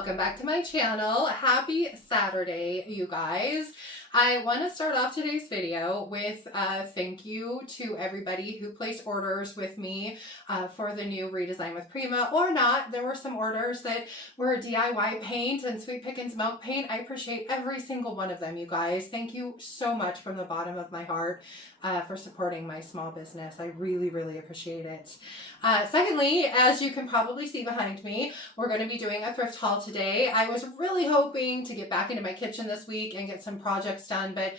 welcome back to my channel. Happy Saturday, you guys. I want to start off today's video with a thank you to everybody who placed orders with me for the new redesign with Prima or not. There were some orders that were DIY paint and Sweet Pickins milk paint. I appreciate every single one of them, you guys. Thank you so much from the bottom of my heart for supporting my small business. I really, really appreciate it. Secondly, as you can probably see behind me, we're going to be doing a thrift haul today. I was really hoping to get back into my kitchen this week and get some projects done, but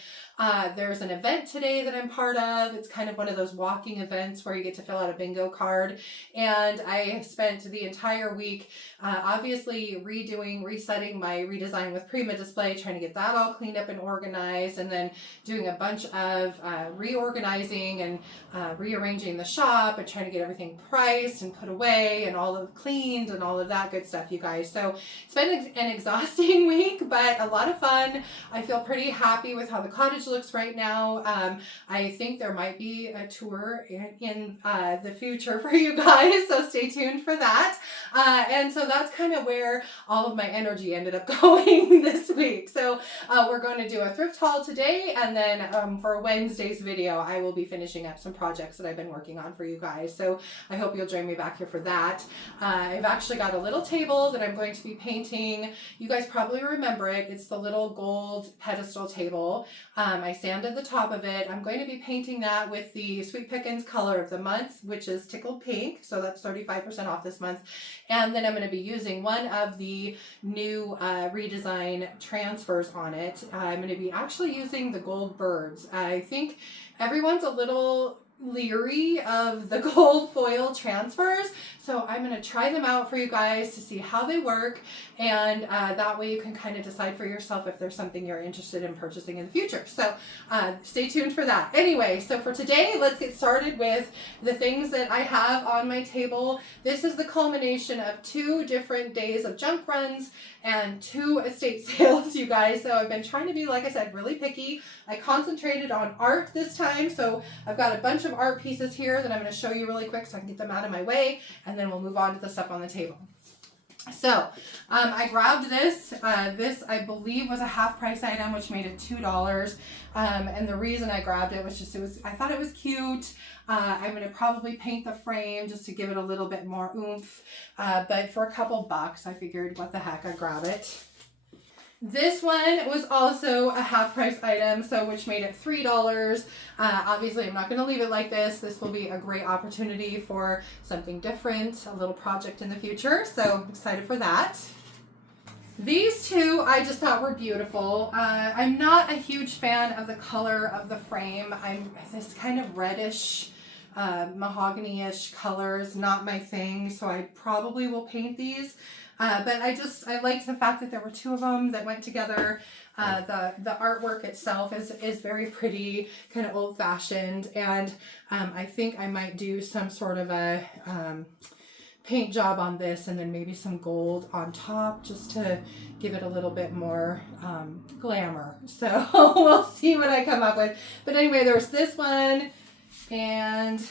there's an event today that I'm part of. It's kind of one of those walking events where you get to fill out a bingo card, and I spent the entire week obviously resetting my redesign with Prima display, trying to get that all cleaned up and organized, and then doing a bunch of reorganizing and rearranging the shop and trying to get everything priced and put away and all of cleaned and all of that good stuff, you guys. So it's been an exhausting week, but a lot of fun. I feel pretty happy with how the cottage looks right now. I think there might be a tour in the future for you guys, so stay tuned for that. And so that's kind of where all of my energy ended up going this week. So we're going to do a thrift haul today, and then for Wednesday's video, I will be finishing up some projects that I've been working on for you guys. So I hope you'll join me back here for that. I've actually got a little table that I'm going to be painting. You guys probably remember it. It's the little gold pedestal table. I sanded the top of it. I'm going to be painting that with the Sweet Pickins color of the month, which is Tickled Pink. So that's 35% off this month. And then I'm going to be using one of the new redesign transfers on it. I'm going to be actually using the gold birds. I think everyone's a little leery of the gold foil transfers, so I'm going to try them out for you guys to see how they work, and that way you can kind of decide for yourself if there's something you're interested in purchasing in the future. So stay tuned for that. Anyway, so for today, let's get started with the things that I have on my table. This is the culmination of 2 different days of junk runs and 2 estate sales, you guys. So I've been trying to be, like I said, really picky. I concentrated on art this time, so I've got a bunch of art pieces here that I'm going to show you really quick so I can get them out of my way, and then we'll move on to the stuff on the table. So I grabbed this. This I believe was a half price item, which made it $2. And the reason I grabbed it was just I thought it was cute. I'm going to probably paint the frame just to give it a little bit more oomph. But for a couple bucks, I figured, what the heck, I'd grab it. This one was also a half price item, so which made it $3. Obviously, I'm not going to leave it like this. This will be a great opportunity for something different, a little project in the future. So I'm excited for that. These 2 I just thought were beautiful. I'm not a huge fan of the color of the frame. I'm this kind of reddish, mahogany-ish colors, not my thing, so I probably will paint these. But I liked the fact that there were 2 of them that went together. The artwork itself is very pretty, kind of old-fashioned, and I think I might do some sort of a paint job on this, and then maybe some gold on top just to give it a little bit more glamour. So we'll see what I come up with. But anyway, there's this one, and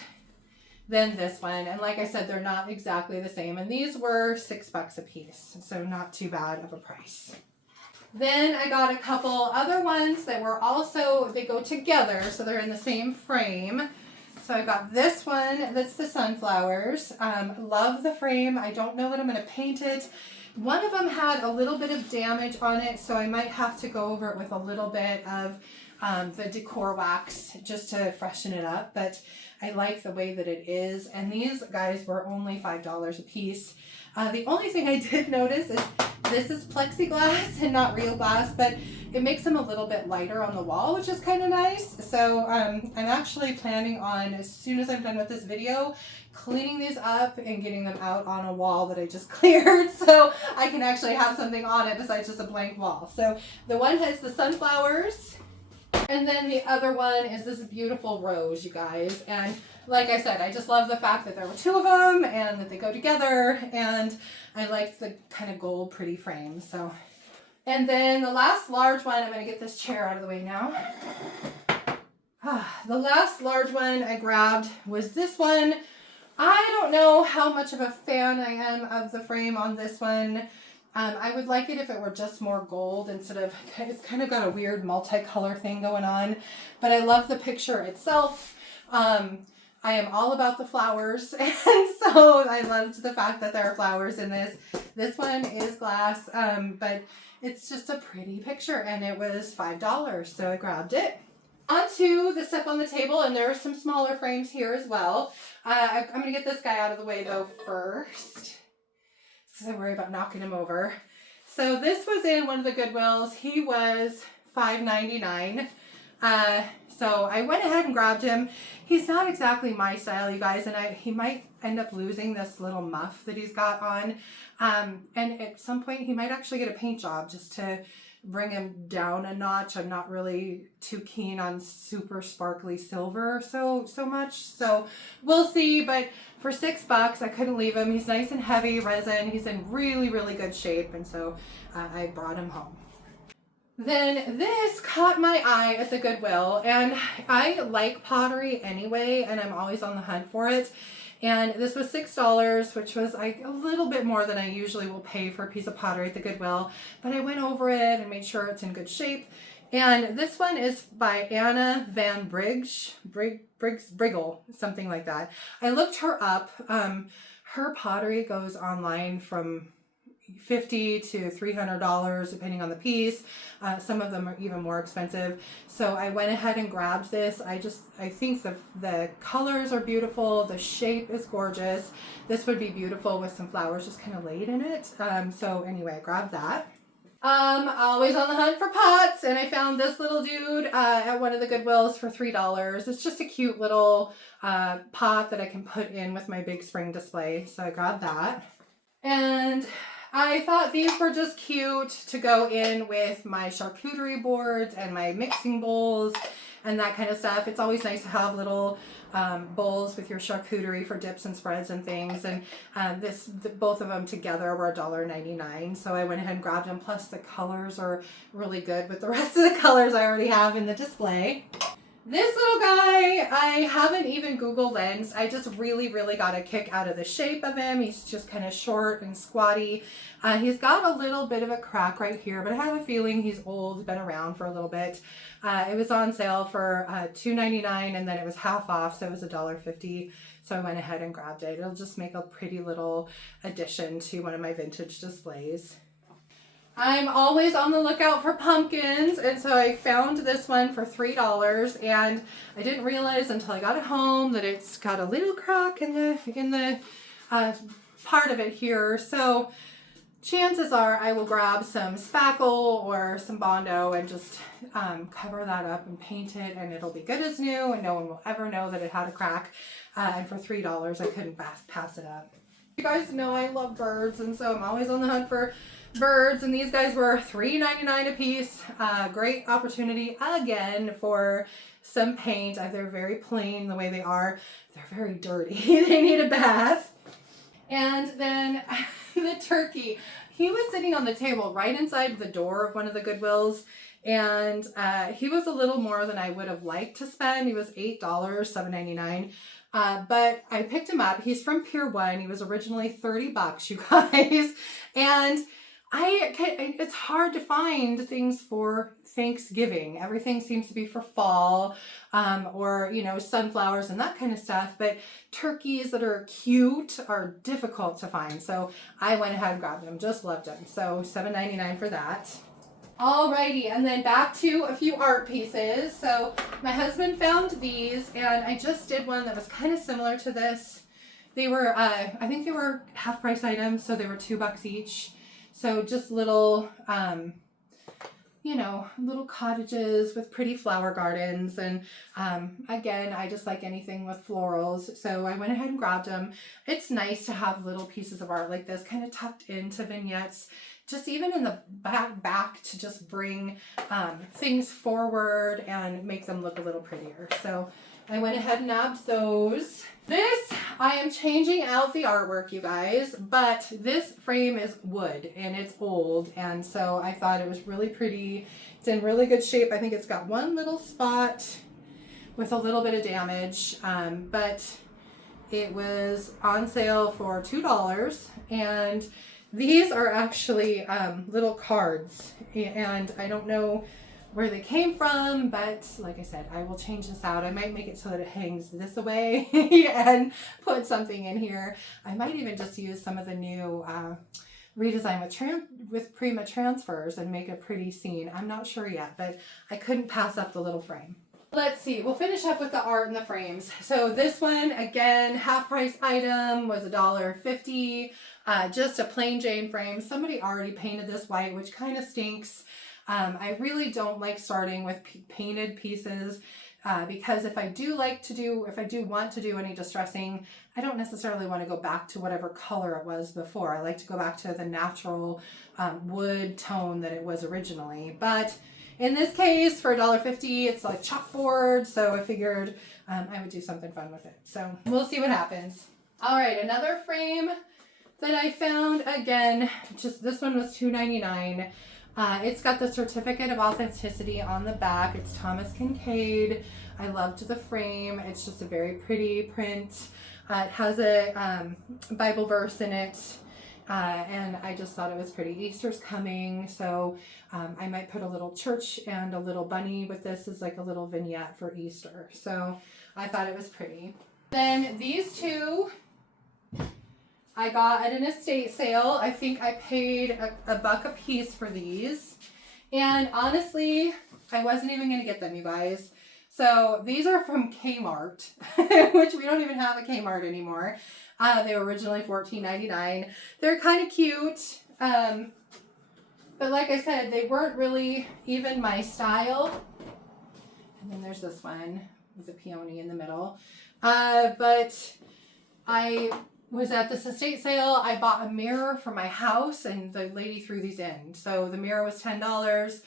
then this one, and like I said, they're not exactly the same, and these were $6 a piece, so not too bad of a price. Then I got a couple other ones that were also, they go together, so they're in the same frame. So I got this one that's the sunflowers. Love the frame. I don't know that I'm going to paint it. One of them had a little bit of damage on it, so I might have to go over it with a little bit of the Decor wax just to freshen it up, but I like the way that it is, and these guys were only $5 a piece. The only thing I did notice is this is plexiglass and not real glass, but it makes them a little bit lighter on the wall, which is kind of nice. So I'm actually planning on, as soon as I'm done with this video, cleaning these up and getting them out on a wall that I just cleared, so I can actually have something on it besides just a blank wall. So the one has the sunflowers, and then the other one is this beautiful rose, you guys. And like I said, I just love the fact that there were 2 of them and that they go together, and I liked the kind of gold pretty frame. So, and then the last large one, I'm going to get this chair out of the way now. The last large one I grabbed was this one. I don't know how much of a fan I am of the frame on this one. I would like it if it were just more gold instead of, it's kind of got a weird multicolor thing going on, but I love the picture itself. I am all about the flowers, and so I loved the fact that there are flowers in this. This one is glass, but it's just a pretty picture, and it was $5, so I grabbed it. Onto the stuff on the table, and there are some smaller frames here as well. I'm going to get this guy out of the way, though, first, because I worry about knocking him over. So this was in one of the Goodwills. He was $5.99. So I went ahead and grabbed him. He's not exactly my style, you guys, and he might end up losing this little muff that he's got on. And at some point he might actually get a paint job just to bring him down a notch. I'm not really too keen on super sparkly silver so much. So we'll see, but for $6, I couldn't leave him. He's nice and heavy resin. He's in really, really good shape, and so I brought him home. Then this caught my eye at the Goodwill, and I like pottery anyway, and I'm always on the hunt for it. And this was $6, which was like a little bit more than I usually will pay for a piece of pottery at the Goodwill, but I went over it and made sure it's in good shape. And this one is by Anna Van Briggle, something like that. I looked her up. Her pottery goes online from $50 to $300 depending on the piece. Some of them are even more expensive. So I went ahead and grabbed this. I think the colors are beautiful. The shape is gorgeous. This would be beautiful with some flowers just kind of laid in it. So anyway, I grabbed that. Always on the hunt for pots, and I found this little dude at one of the Goodwills for $3. It's just a cute little pot that I can put in with my big spring display. So I grabbed that. And I thought these were just cute to go in with my charcuterie boards and my mixing bowls and that kind of stuff. It's always nice to have little bowls with your charcuterie for dips and spreads and things. And both of them together were $1.99. So I went ahead and grabbed them. Plus the colors are really good with the rest of the colors I already have in the display. This little guy, I haven't even Google lensed. I just really, really got a kick out of the shape of him. He's just kind of short and squatty. He's got a little bit of a crack right here, but I have a feeling he's old, been around for a little bit. It was on sale for $2.99, and then it was half off, so it was $1.50. So I went ahead and grabbed it. It'll just make a pretty little addition to one of my vintage displays. I'm always on the lookout for pumpkins, and so I found this one for $3, and I didn't realize until I got it home that it's got a little crack in the part of it here. So chances are I will grab some spackle or some Bondo and just cover that up and paint it, and it'll be good as new, and no one will ever know that it had a crack. And for $3, I couldn't pass it up. You guys know I love birds, and so I'm always on the hunt for birds, and these guys were $3.99 a piece. Great opportunity again for some paint. They're very plain the way they are. They're very dirty. They need a bath. And then the turkey. He was sitting on the table right inside the door of one of the Goodwills, and he was a little more than I would have liked to spend. He was $8, $7.99. But I picked him up. He's from Pier 1. He was originally $30, you guys. And it's hard to find things for Thanksgiving. Everything seems to be for fall, or, sunflowers and that kind of stuff. But turkeys that are cute are difficult to find. So I went ahead and grabbed them. Just loved them. So $7.99 for that. Alrighty, and then back to a few art pieces. So my husband found these, and I just did one that was kind of similar to this. They were, I think they were half price items, so they were $2 each. So just little, little cottages with pretty flower gardens. And again, I just like anything with florals. So I went ahead and grabbed them. It's nice to have little pieces of art like this kind of tucked into vignettes, just even in the back to just bring things forward and make them look a little prettier. So I went ahead and nabbed those. This, I am changing out the artwork, you guys, but this frame is wood and it's old, and so I thought it was really pretty. It's in really good shape. I think it's got one little spot with a little bit of damage, but it was on sale for $2, and These are actually little cards, and I don't know where they came from, but like I said, I will change this out. I might make it so that it hangs this away and put something in here. I might even just use some of the new redesign with Prima transfers and make a pretty scene. I'm not sure yet, but I couldn't pass up the little frame. Let's see, we'll finish up with the art and the frames. So this one, again, half price item, was $1.50. Just a plain Jane frame. Somebody already painted this white, which kind of stinks. I really don't like starting with painted pieces because if I do want to do any distressing, I don't necessarily want to go back to whatever color it was before. I like to go back to the natural wood tone that it was originally. But in this case, for $1.50, it's like chalkboard, so I figured I would do something fun with it. So we'll see what happens. All right, another frame that I found, again, just this one was $2.99. It's got the certificate of authenticity on the back. It's Thomas Kincaid. I loved the frame. It's just a very pretty print. It has a Bible verse in it. And I just thought it was pretty. Easter's coming, so I might put a little church and a little bunny with this as like a little vignette for Easter. So I thought it was pretty. Then these two I got at an estate sale. I think I paid a buck a piece for these. And honestly, I wasn't even going to get them, you guys. So these are from Kmart, which we don't even have a Kmart anymore. They were originally $14.99. They're kind of cute. But like I said, they weren't really even my style. And then there's this one with the peony in the middle. But I was at this estate sale. I bought a mirror for my house and the lady threw these in. So the mirror was $10.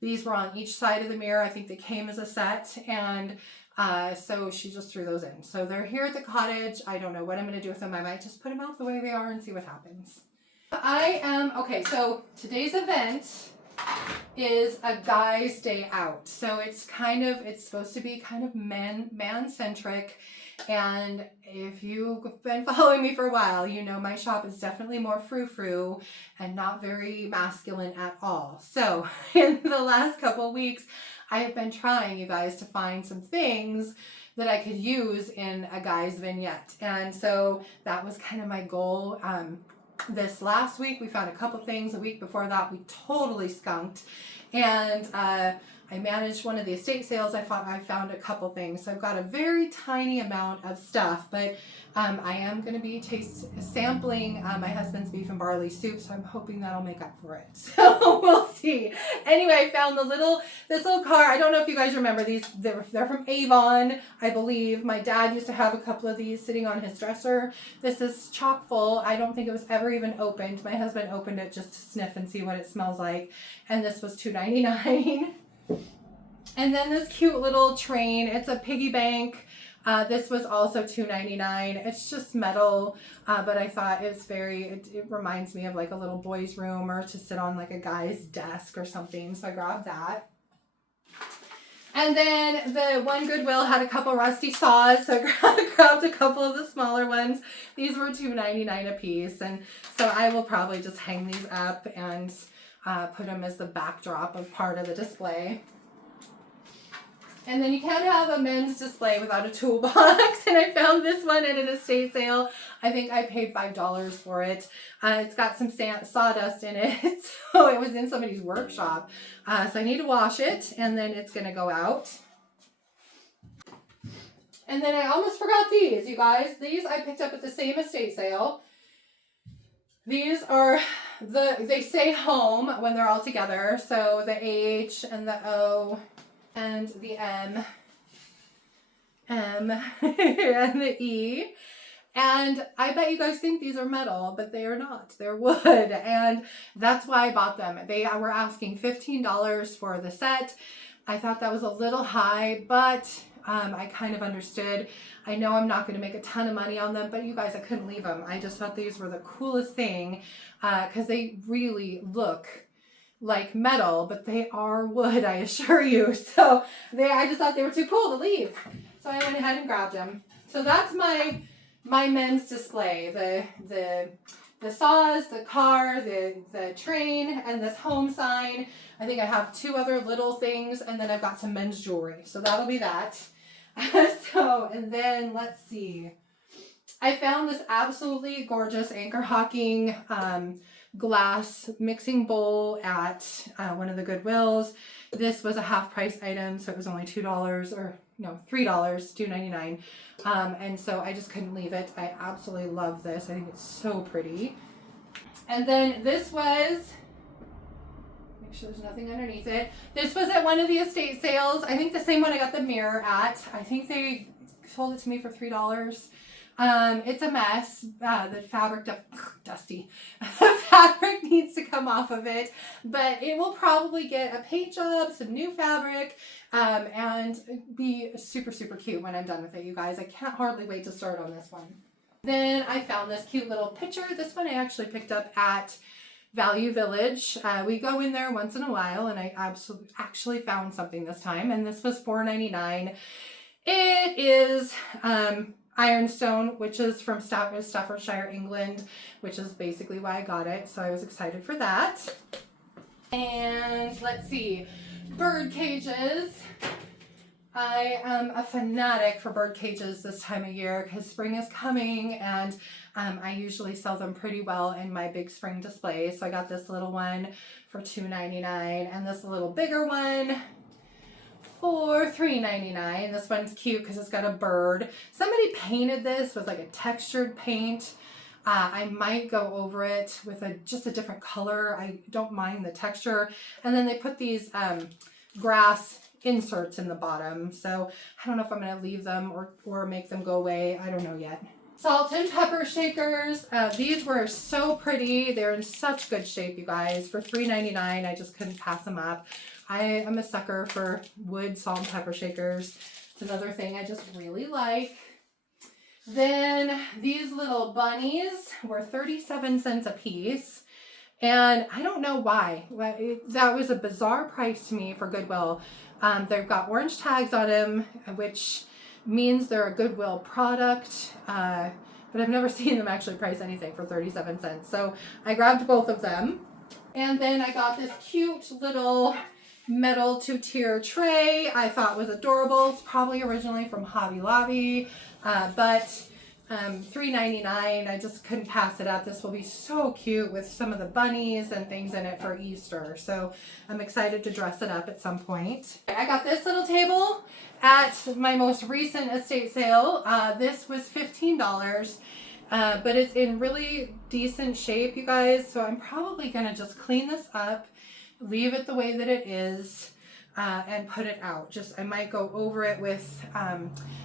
These were on each side of the mirror. I think they came as a set, and so she just threw those in. So they're here at the cottage. I don't know what I'm going to do with them. I might just put them out the way they are and see what happens. Okay, so today's event is a guy's day out. So it's supposed to be kind of man-centric. And if you've been following me for a while, you know my shop is definitely more frou-frou and not very masculine at all. So in the last couple of weeks, I have been trying, you guys, to find some things that I could use in a guy's vignette. And so that was kind of my goal. This last week, we found a couple things. A week before that, we totally skunked. And I managed one of the estate sales. I found a couple things. So I've got a very tiny amount of stuff, but I am going to be sampling my husband's beef and barley soup, so I'm hoping that'll make up for it. So we'll see. Anyway, I found this little car. I don't know if you guys remember these. They're from Avon, I believe. My dad used to have a couple of these sitting on his dresser. This is chock full. I don't think it was ever even opened. My husband opened it just to sniff and see what it smells like, and this was $2.99. And then this cute little train. It's a piggy bank. This was also $2.99. It's just metal, but I thought it reminds me of like a little boy's room or to sit on like a guy's desk or something. So I grabbed that. And then the one Goodwill had a couple rusty saws, so I grabbed a couple of the smaller ones. These were $2.99 a piece, and so I will probably just hang these up and put them as the backdrop of part of the display. And then you can't have a men's display without a toolbox. And I found this one at an estate sale. I think I paid $5 for it. It's got some sawdust in it. So it was in somebody's workshop. So I need to wash it, and then it's going to go out. And then I almost forgot these, you guys. These I picked up at the same estate sale. These are they say home when they're all together. So the H and the O and the M and the E. And I bet you guys think these are metal, but they are not. They're wood, and that's why I bought them. They were asking $15 for the set. I thought that was a little high, but I kind of understood. I know I'm not going to make a ton of money on them, but you guys, I couldn't leave them. I just thought these were the coolest thing because they really look like metal, but they are wood, I assure you. So I just thought they were too cool to leave. So I went ahead and grabbed them. So that's my men's display, the the saws, the car, the train, and this home sign. I think I have 2 other little things, and then I've got some men's jewelry. So that'll be that. And then let's see. I found this absolutely gorgeous Anchor Hawking glass mixing bowl at one of the Goodwills. This was a half price item, so it was only $2 or no, $3, $2.99. And so I just couldn't leave it. I absolutely love this. I think it's so pretty. And then this was, make sure there's nothing underneath it. This was at one of the estate sales. I think the same one I got the mirror at. I think they sold it to me for $3. It's a mess. The fabric, dusty. The fabric needs to come off of it, but it will probably get a paint job, some new fabric, and be super, super cute when I'm done with it, you guys. I can't hardly wait to start on this one. Then I found this cute little pitcher. This one I actually picked up at Value Village. We go in there once in a while, and I actually found something this time, and this was $4.99. It is ironstone, which is from Staffordshire, England, which is basically why I got it. So I was excited for that. And let's see, bird cages. I am a fanatic for bird cages this time of year because spring is coming, and I usually sell them pretty well in my big spring display. So I got this little one for $2.99 and this little bigger one for $3.99. This one's cute because it's got a bird. Somebody painted this with like a textured paint. I might go over it with just a different color. I don't mind the texture. And then they put these grass inserts in the bottom. So I don't know if I'm going to leave them or make them go away. I don't know yet. Salt and pepper shakers. These were so pretty. They're in such good shape, you guys. For $3.99, I just couldn't pass them up. I am a sucker for wood salt and pepper shakers. It's another thing I just really like. Then these little bunnies were 37 cents a piece. And I don't know why. That was a bizarre price to me for Goodwill. They've got orange tags on them, which means they're a Goodwill product. But I've never seen them actually price anything for 37 cents. So I grabbed both of them. And then I got this cute little metal 2-tier tray I thought was adorable. It's probably originally from Hobby Lobby, but $3.99. I just couldn't pass it up. This will be so cute with some of the bunnies and things in it for Easter. So I'm excited to dress it up at some point. I got this little table at my most recent estate sale. This was $15. But it's in really decent shape, you guys. So I'm probably going to just clean this up, leave it the way that it is, and put it out. I might go over it with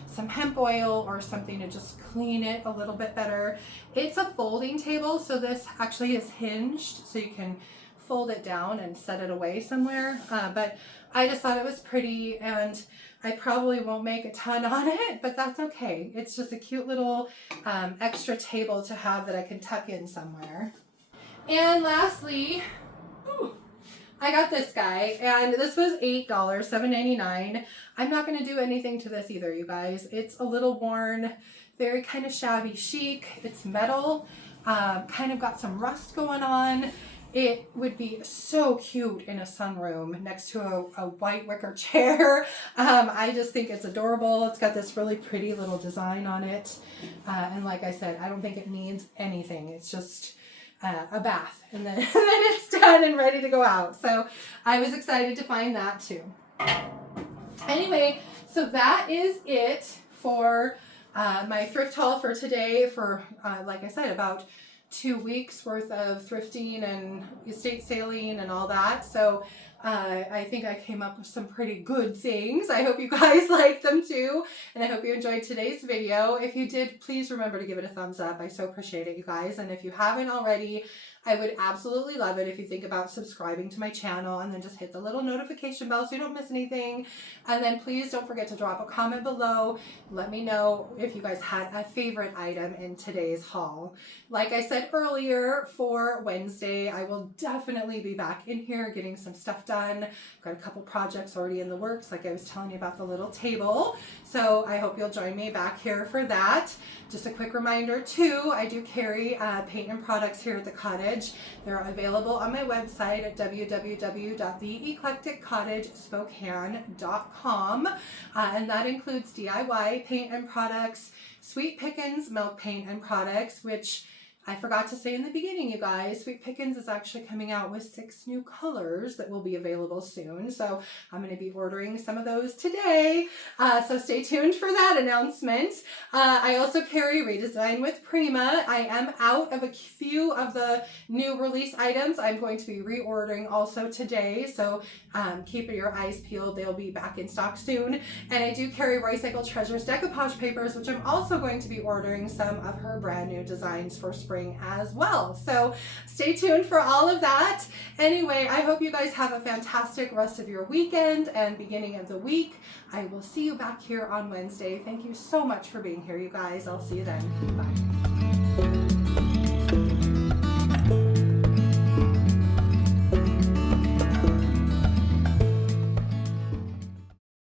some hemp oil or something to just clean it a little bit better. It's a folding table, so this actually is hinged, so you can fold it down and set it away somewhere. But I just thought it was pretty, and I probably won't make a ton on it, but that's okay. It's just a cute little extra table to have that I can tuck in somewhere. And lastly, I got this guy, and this was $8, $7.99. I'm not going to do anything to this either, you guys. It's a little worn, very kind of shabby chic. It's metal, kind of got some rust going on. It would be so cute in a sunroom next to a white wicker chair. I just think it's adorable. It's got this really pretty little design on it. And like I said, I don't think it needs anything. It's just a bath, and then, then it's done and ready to go out. So I was excited to find that too. Anyway, so that is it for my thrift haul for today for, like I said, about 2 weeks worth of thrifting and estate sailing and all that. So I think I came up with some pretty good things. I hope you guys liked them too, and I hope you enjoyed today's video. If you did, please remember to give it a thumbs up. I so appreciate it, you guys. And if you haven't already, I would absolutely love it if you think about subscribing to my channel, and then just hit the little notification bell so you don't miss anything. And then please don't forget to drop a comment below. Let me know if you guys had a favorite item in today's haul. Like I said earlier, for Wednesday, I will definitely be back in here getting some stuff done. Got a couple projects already in the works, like I was telling you about the little table. So I hope you'll join me back here for that. Just a quick reminder too, I do carry paint and products here at the cottage. They're available on my website at www.theeclecticcottagespokane.com, and that includes DIY paint and products, Sweet Pickins milk paint and products, which I forgot to say in the beginning, you guys, Sweet Pickins is actually coming out with 6 new colors that will be available soon. So I'm going to be ordering some of those today. So stay tuned for that announcement. I also carry Redesign with Prima. I am out of a few of the new release items. I'm going to be reordering also today. So keep your eyes peeled. They'll be back in stock soon. And I do carry Recycle Treasures decoupage papers, which I'm also going to be ordering some of her brand new designs for spring as well. So stay tuned for all of that. Anyway, I hope you guys have a fantastic rest of your weekend and beginning of the week. I will see you back here on Wednesday. Thank you so much for being here, you guys. I'll see you then. Bye.